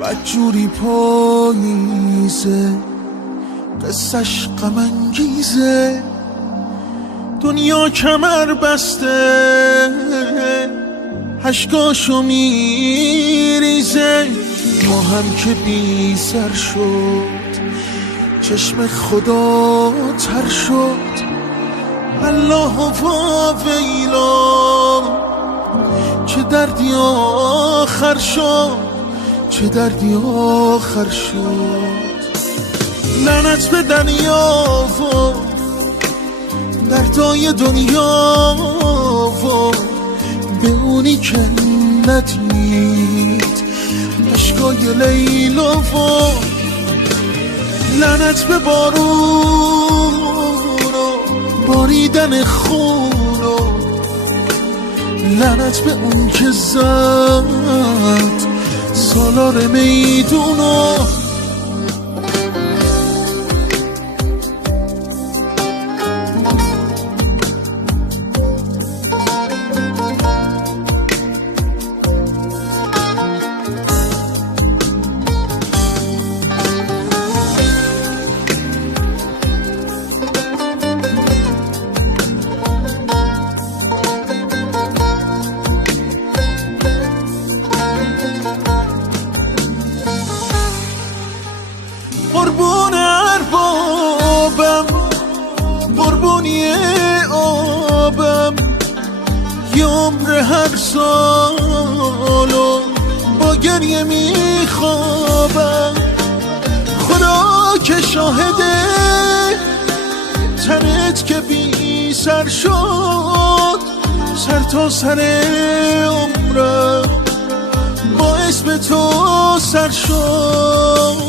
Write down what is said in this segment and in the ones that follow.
بدجوری پاییزه، قصه‌ش غم انگیزه. دنیا کمر بسته، اشکاشو میریزه. ما هم که بی سر شد، چشم خدا تر شد. الله و ویلا، چه دردی آخر شد، چه دردی آخر شد. لعنت به دنیا و دردای دنیا و به اونی که ندید اشکای لیلا و لعنت به بارون و باریدن خون و لعنت به اون که زد سالار میدونو. قربون اربابم، قربونی آبم، یه عمر هر سالو با گریه میخوابم. خدا که شاهده، تنت که بی سر شد، سر تا سر عمرم با اسم تو سر شد.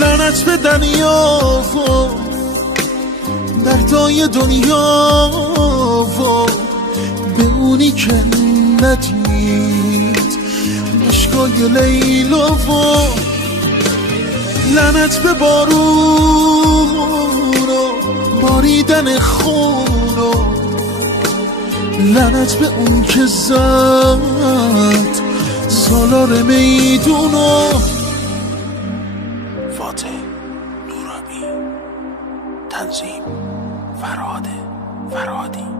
لعنت به دنیا و دردای دنیا و به اونی که ندید اشکای لیلا و لعنت به بارون و باریدن خون و لعنت به اون که زد سالار میدونو. فاتح نورابی، تنظیم فرهاد فرهادی.